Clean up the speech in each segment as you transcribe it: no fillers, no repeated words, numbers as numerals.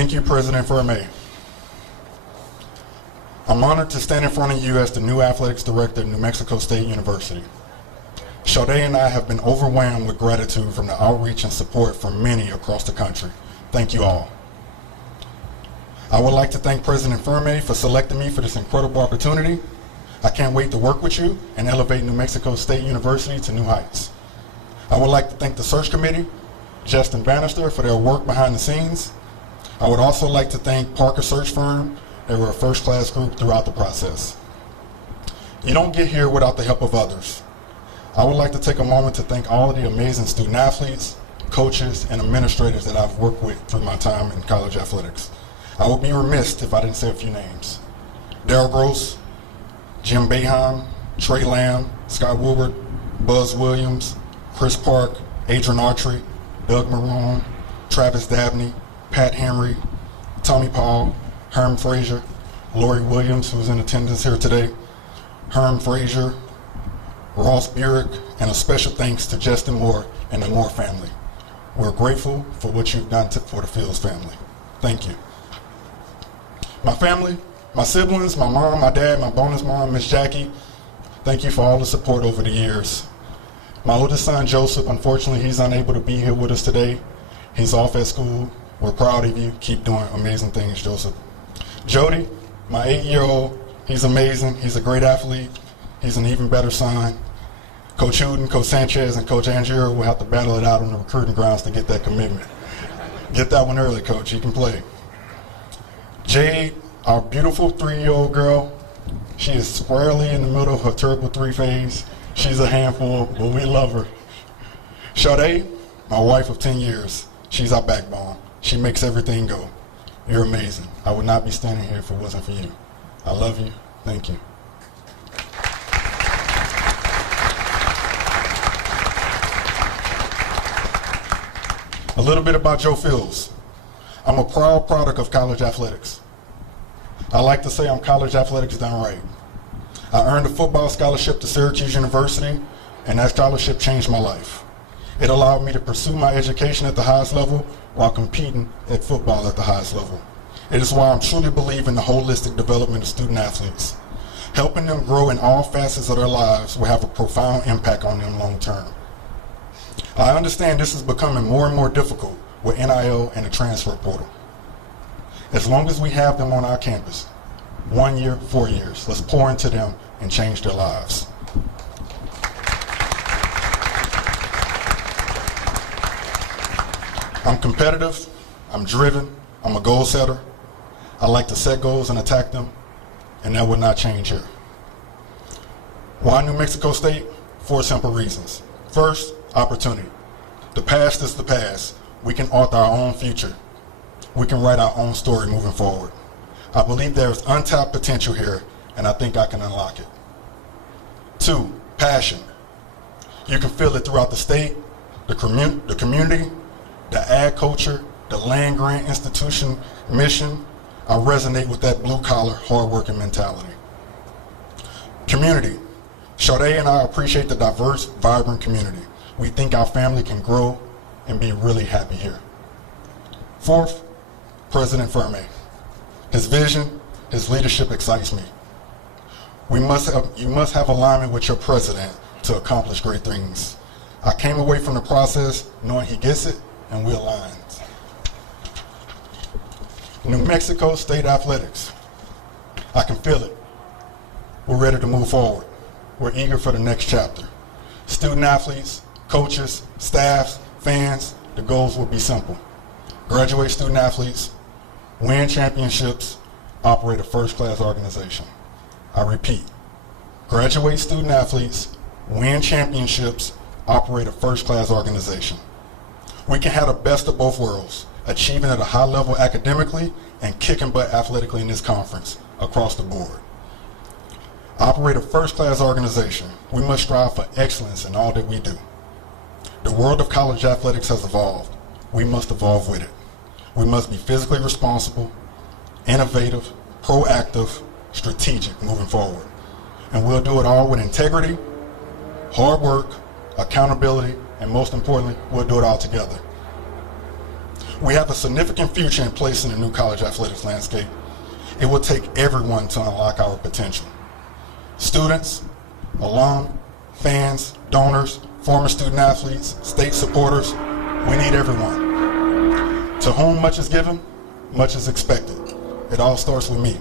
Thank you, President Verme. I'm honored to stand in front of you as the new athletics director at New Mexico State University. Sade and I have been overwhelmed with gratitude from the outreach and support from many across the country. Thank you all. I would like to thank President Verme for selecting me for this incredible opportunity. I can't wait to work with you and elevate New Mexico State University to new heights. I would like to thank the search committee, Justin Bannister, for their work behind the scenes. I would also like to thank Parker Search Firm. They were a first-class group throughout the process. You don't get here without the help of others. I would like to take a moment to thank all of the amazing student athletes, coaches, and administrators that I've worked with through my time in college athletics. I would be remiss if I didn't say a few names. Daryl Gross, Jim Boeheim, Trey Lamb, Scott Woodward, Buzz Williams, Chris Park, Adrian Autry, Doug Marone, Travis Dabney, Pat Henry, Tommy Paul, Herm Frazier, Lori Williams, who's in attendance here today, Herm Frazier, Ross Burek, and a special thanks to Justin Moore and the Moore family. We're grateful for what you've done for the Fields family. Thank you. My family, my siblings, my mom, my dad, my bonus mom, Miss Jackie, thank you for all the support over the years. My oldest son, Joseph, unfortunately, he's unable to be here with us today. He's off at school. We're proud of you. Keep doing amazing things, Joseph. Jody, my 8-year-old, he's amazing. He's a great athlete. He's an even better son. Coach Hooten, Coach Sanchez, and Coach Angier will have to battle it out on the recruiting grounds to get that commitment. Get that one early, Coach. He can play. Jade, our beautiful 3-year-old girl, she is squarely in the middle of her Turbo 3 phase. She's a handful, but we love her. Sade, my wife of 10 years, she's our backbone. She makes everything go. You're amazing. I would not be standing here if it wasn't for you. I love you. Thank you. A little bit about Joe Fields. I'm a proud product of college athletics. I like to say I'm college athletics done right. I earned a football scholarship to Syracuse University, and that scholarship changed my life. It allowed me to pursue my education at the highest level while competing at football at the highest level. It is why I truly believe in the holistic development of student athletes. Helping them grow in all facets of their lives will have a profound impact on them long term. I understand this is becoming more and more difficult with NIL and the transfer portal. As long as we have them on our campus, 1 year, 4 years, let's pour into them and change their lives. I'm competitive, I'm driven, I'm a goal setter. I like to set goals and attack them, and that will not change here. Why New Mexico State? 4 simple reasons. First, opportunity. The past is the past. We can author our own future. We can write our own story moving forward. I believe there is untapped potential here, and I think I can unlock it. 2, passion. You can feel it throughout the state, the community, the ag culture, the land grant institution mission. I resonate with that blue-collar, hard-working mentality. Community. Sade and I appreciate the diverse, vibrant community. We think our family can grow and be really happy here. 4th, President Verme. His vision, his leadership excites me. You must have alignment with your president to accomplish great things. I came away from the process knowing he gets it and we align. New Mexico State Athletics. I can feel it. We're ready to move forward. We're eager for the next chapter. Student athletes, coaches, staffs, fans, the goals will be simple. Graduate student athletes, win championships, operate a first-class organization. I repeat, graduate student athletes, win championships, operate a first-class organization. We can have the best of both worlds, achieving at a high level academically and kicking butt athletically in this conference across the board. Operate a first-class organization. We must strive for excellence in all that we do. The world of college athletics has evolved. We must evolve with it. We must be physically responsible, innovative, proactive, strategic moving forward. And we'll do it all with integrity, hard work, accountability, and most importantly, we'll do it all together. We have a significant future in place in the new college athletics landscape. It will take everyone to unlock our potential. Students, alum, fans, donors, former student athletes, state supporters, we need everyone. To whom much is given, much is expected. It all starts with me.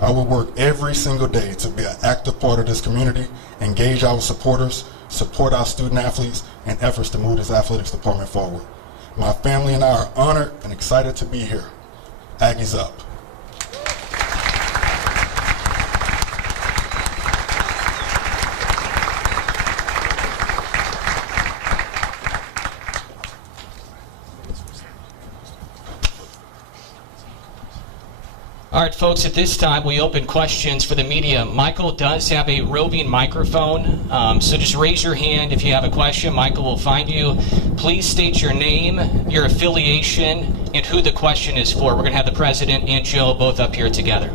I will work every single day to be an active part of this community, engage our supporters, support our student athletes, and efforts to move this athletics department forward. My family and I are honored and excited to be here. Aggies up. All right, folks, at this time, we open questions for the media. Michael does have a roving microphone, so just raise your hand if you have a question. Michael will find you. Please state your name, your affiliation, and who the question is for. We're going to have the president and Joe both up here together.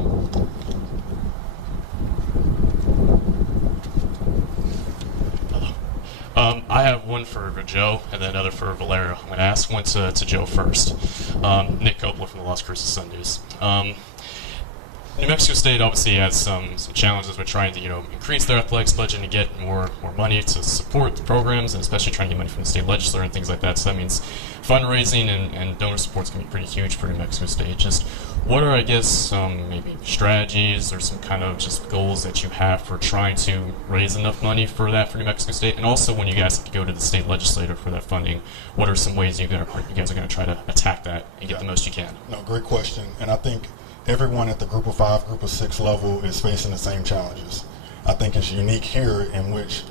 I have one for Joe and then another for Valerio. I'm going to ask one to Joe first. Nick Coppola from the Las Cruces Sun News. New Mexico State obviously has some challenges with trying to increase their athletics budget and get more money to support the programs, and especially trying to get money from the state legislature and things like that. So that means fundraising and donor support's going to be pretty huge for New Mexico State. Just what are, I guess, some maybe strategies or some kind of just goals that you have for trying to raise enough money for that for New Mexico State? And also when you guys have to go to the state legislature for that funding, what are some ways you guys are going to try to attack that and get the most you can? No, great question. And I think everyone at the Group of 5, Group of 6 level is facing the same challenges. I think it's unique here in which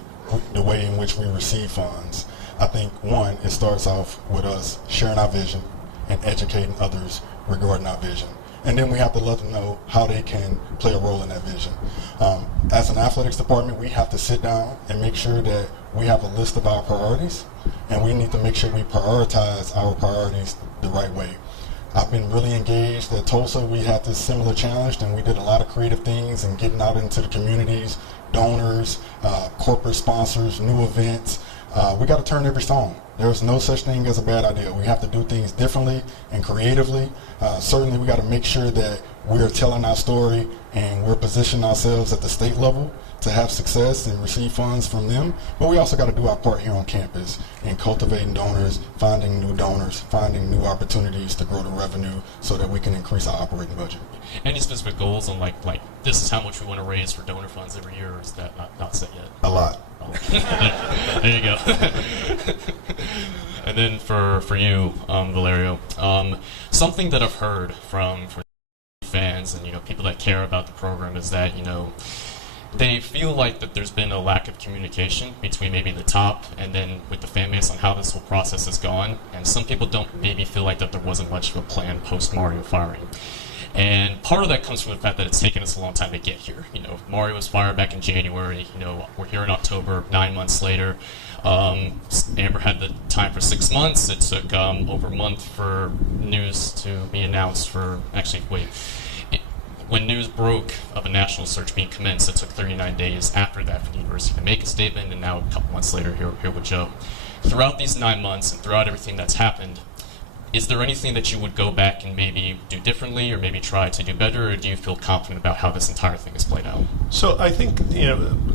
the way in which we receive funds. I think, one, it starts off with us sharing our vision and educating others regarding our vision. And then we have to let them know how they can play a role in that vision. As an athletics department, we have to sit down and make sure that we have a list of our priorities, and we need to make sure we prioritize our priorities the right way. I've been really engaged at Tulsa. We had this similar challenge, and we did a lot of creative things and getting out into the communities, donors, corporate sponsors, new events. We got to turn every stone. There's no such thing as a bad idea. We have to do things differently and creatively. Certainly, we got to make sure that we're telling our story and we're positioning ourselves at the state level to have success and receive funds from them. But we also got to do our part here on campus in cultivating donors, finding new opportunities to grow the revenue so that we can increase our operating budget. Any specific goals on like this is how much we want to raise for donor funds every year, or is that not set yet? A lot. Oh. There you go. And then for you, Valerio, something that I've heard from fans and people that care about the program is that they feel like that there's been a lack of communication between maybe the top and then with the fan base on how this whole process has gone. And some people don't maybe feel like that there wasn't much of a plan post Mario firing. And part of that comes from the fact that it's taken us a long time to get here. Mario was fired back in January. We're here in October, 9 months later. Amber had the time for 6 months. It took over a month for news to be announced when news broke of a national search being commenced, it took 39 days after that for the university to make a statement, and now a couple months later, here with Joe. Throughout these 9 months and throughout everything that's happened, is there anything that you would go back and maybe do differently or maybe try to do better, or do you feel confident about how this entire thing is played out? So I think,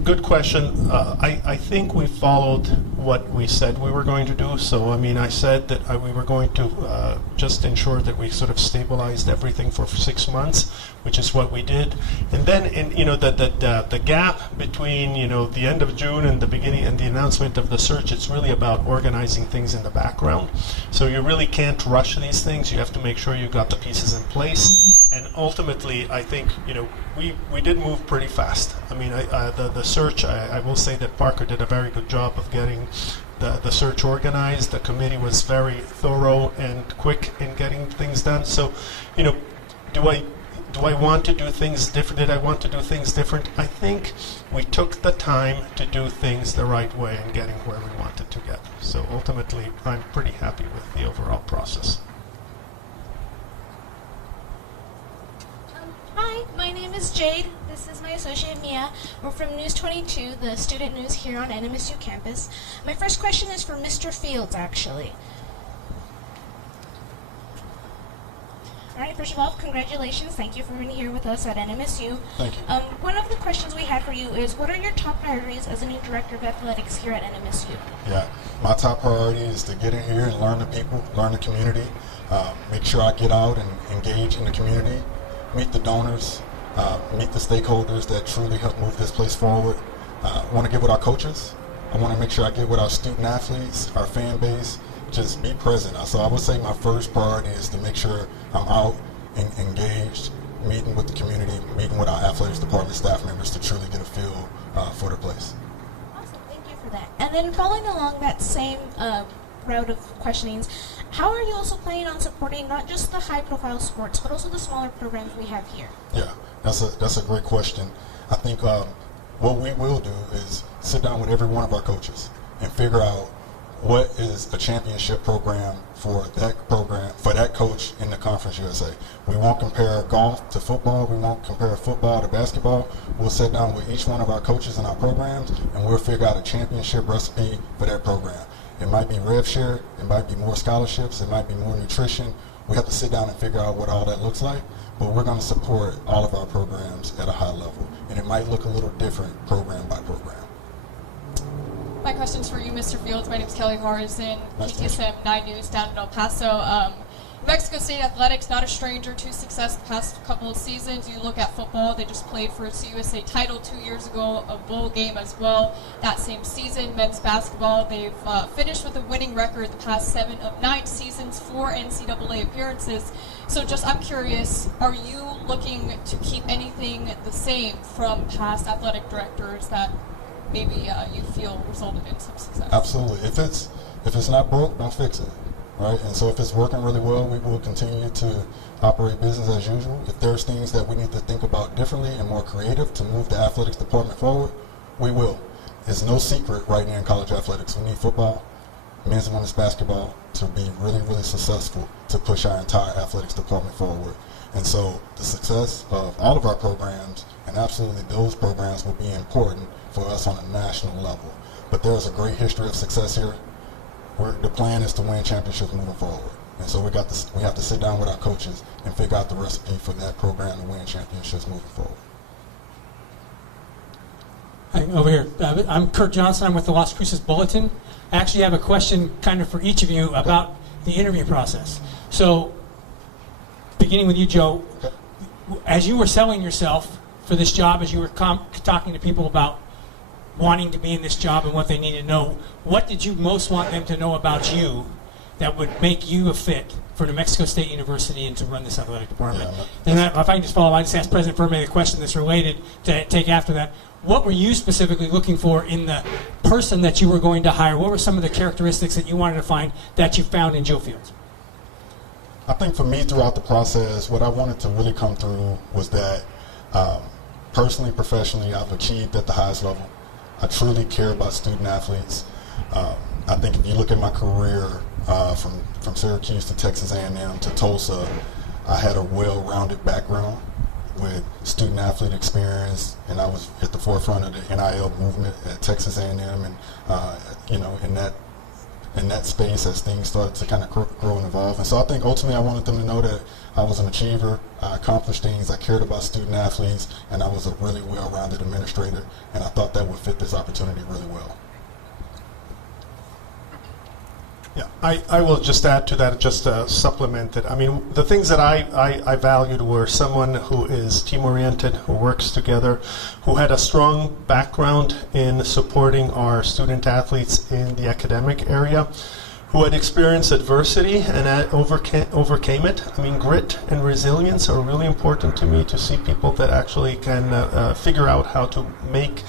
good question. I think we followed what we said we were going to do. So, I said that we were going to just ensure that we sort of stabilized everything for 6 months, which is what we did. And then, the gap between, the end of June and the beginning and the announcement of the search, it's really about organizing things in the background. So you really can't rush these things. You have to make sure you've got the pieces in place. And ultimately, I think, we did move pretty fast. The search, I will say that Parker did a very good job of getting the search organized. The committee was very thorough and quick in getting things done. So, do I want to do things different? Did I want to do things different? I think we took the time to do things the right way and getting where we wanted to get. So ultimately, I'm pretty happy with the overall process. Hi, my name is Jade. This is my associate Mia. We're from News 22, the student news here on NMSU campus. My first question is for Mr. Fields, actually. All right, first of all, congratulations. Thank you for being here with us at NMSU. Thank you. One of the questions we had for you is, what are your top priorities as a new director of athletics here at NMSU? Yeah, my top priority is to get in here and learn the people, learn the community, make sure I get out and engage in the community, meet the donors, meet the stakeholders that truly help move this place forward. I want to get with our coaches. I want to make sure I get with our student athletes, our fan base, just be present. So I would say my first priority is to make sure I'm out and engaged, meeting with the community, meeting with our athletics department staff members to truly get a feel for the place. Awesome, thank you for that. And then following along that same route of questionings, how are you also planning on supporting not just the high-profile sports, but also the smaller programs we have here? Yeah, that's a great question. I think what we will do is sit down with every one of our coaches and figure out what is a championship program for that coach in the Conference USA. We won't compare golf to football. We won't compare football to basketball. We'll sit down with each one of our coaches in our programs, and we'll figure out a championship recipe for that program. It might be rev share. It might be more scholarships. It might be more nutrition. We have to sit down and figure out what all that looks like, but we're going to support all of our programs at a high level, and it might look a little different program by program. My question's for you, Mr. Fields. My name is Kelly Harrison, Nice to meet you. KTSM 9 News down in El Paso. Mexico State athletics, not a stranger to success the past couple of seasons. You look at football, they just played for its USA title 2 years ago, a bowl game as well that same season. Men's basketball, they've finished with a winning record the past 7 of 9 seasons, 4 NCAA appearances. So I'm curious, are you looking to keep anything the same from past athletic directors that maybe you feel resulted in some success? Absolutely. If it's not broke, don't fix it, right? And so if it's working really well, we will continue to operate business as usual. If there's things that we need to think about differently and more creative to move the athletics department forward, we will. It's no secret right now in college athletics. We need football, men's and women's basketball to be really, really successful to push our entire athletics department forward. And so the success of all of our programs, and absolutely those programs, will be important for us on a national level. But there's a great history of success here. The plan is to win championships moving forward. And so we have to sit down with our coaches and figure out the recipe for that program to win championships moving forward. Hi, over here. I'm Kurt Johnson. I'm with the Las Cruces Bulletin. I actually have a question kind of for each of you about the interview process. So, beginning with you, Joe, as you were selling yourself for this job, as you were talking to people about wanting to be in this job and what they need to know, what did you most want them to know about you that would make you a fit for New Mexico State University and to run this athletic department? Yeah. And if I can just follow, I just asked President Ferme the question that's related to take after that. What were you specifically looking for in the person that you were going to hire? What were some of the characteristics that you wanted to find that you found in Joe Fields? I think for me throughout the process, what I wanted to really come through was that personally, professionally, I've achieved at the highest level. I truly care about student athletes. I think if you look at my career from Syracuse to Texas A&M to Tulsa, I had a well-rounded background with student athlete experience, and I was at the forefront of the NIL movement at Texas A&M, and in that space as things started to kind of grow and evolve. And so I think ultimately I wanted them to know that I was an achiever, I accomplished things, I cared about student athletes, and I was a really well-rounded administrator, and I thought that would fit this opportunity really well. Yeah, I will just add to that, just to supplement it. I mean, the things that I valued were someone who is team-oriented, who works together, who had a strong background in supporting our student athletes in the academic area, who had experienced adversity and overcame it. I mean, grit and resilience are really important to me, to see people that actually can figure out how to make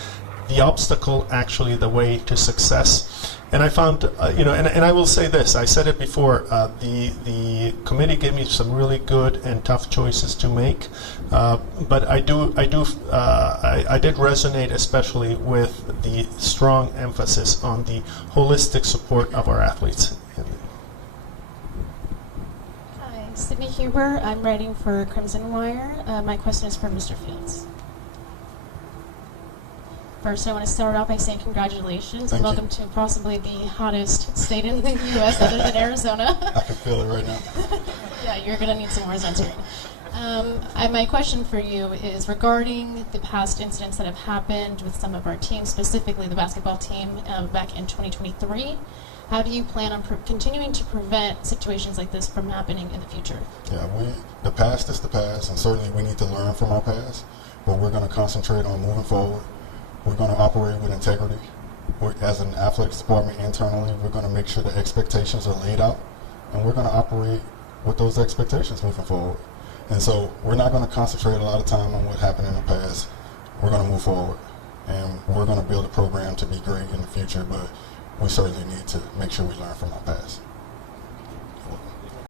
the obstacle actually the way to success. And I found, and I will say this, I said it before, the committee gave me some really good and tough choices to make, but I did resonate especially with the strong emphasis on the holistic support of our athletes. Hi, Sydney Huber. I'm writing for Crimson Wire. My question is for Mr. Fields. First, I want to start off by saying congratulations and welcome to possibly the hottest state in the U.S. other than Arizona. I can feel it right now. Yeah, you're going to need some more censoring. My question for you is regarding the past incidents that have happened with some of our teams, specifically the basketball team back in 2023. How do you plan on continuing to prevent situations like this from happening in the future? Yeah, the past is the past, and certainly we need to learn from our past, but we're going to concentrate on moving forward. We're going to operate with integrity. As an athletics department internally, we're going to make sure the expectations are laid out, and we're going to operate with those expectations moving forward. And so we're not going to concentrate a lot of time on what happened in the past. We're going to move forward, and we're going to build a program to be great in the future, but we certainly need to make sure we learn from our past.